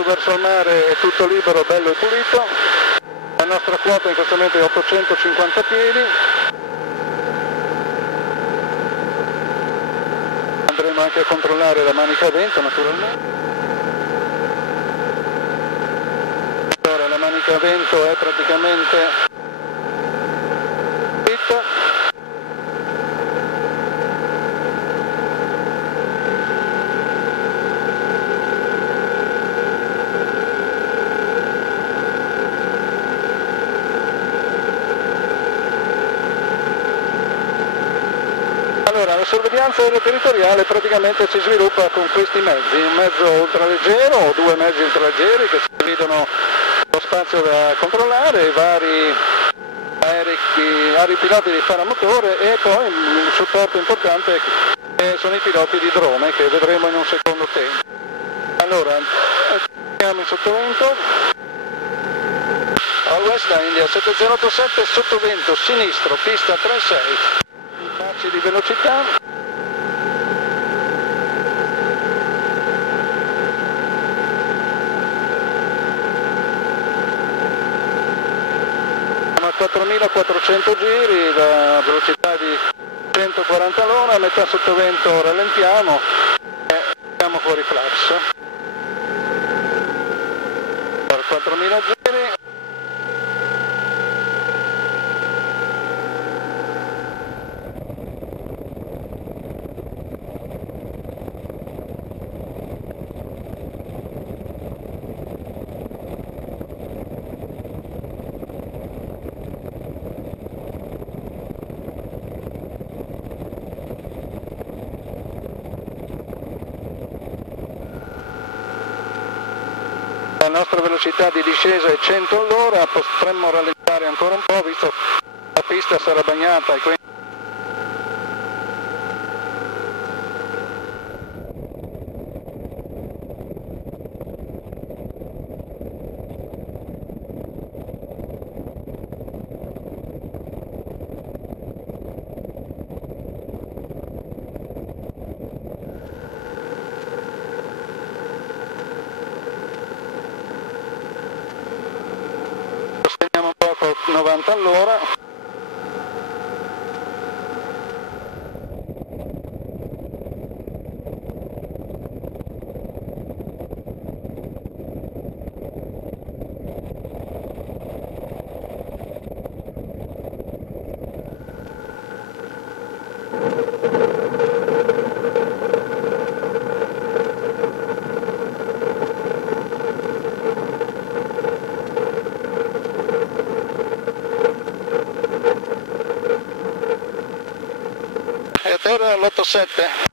giù verso il mare è tutto libero, bello e pulito. La nostra quota in questo momento è 850 piedi. Andremo anche a controllare la manica a vento naturalmente. Allora la manica a vento è praticamente fitta. Allora, la sorveglianza aerea territoriale praticamente si sviluppa con questi mezzi, un mezzo ultraleggero o due mezzi ultraleggeri che si dividono lo spazio da controllare, vari piloti di paramotore e poi un supporto importante sono i piloti di drone che vedremo in un secondo tempo. Allora, siamo in sottovento. Al West India 7087 sottovento sinistro, pista 36. Di velocità. Siamo a 4400 giri, la velocità di 140 all'ora, a metà sottovento rallentiamo e siamo fuori flaps. Per 4000 giri. La nostra velocità di discesa è 100 all'ora, potremmo rallentare ancora un po' visto che la pista sarà bagnata e quindi sosteniamo un po' 90 all'ora. E a terra l'87.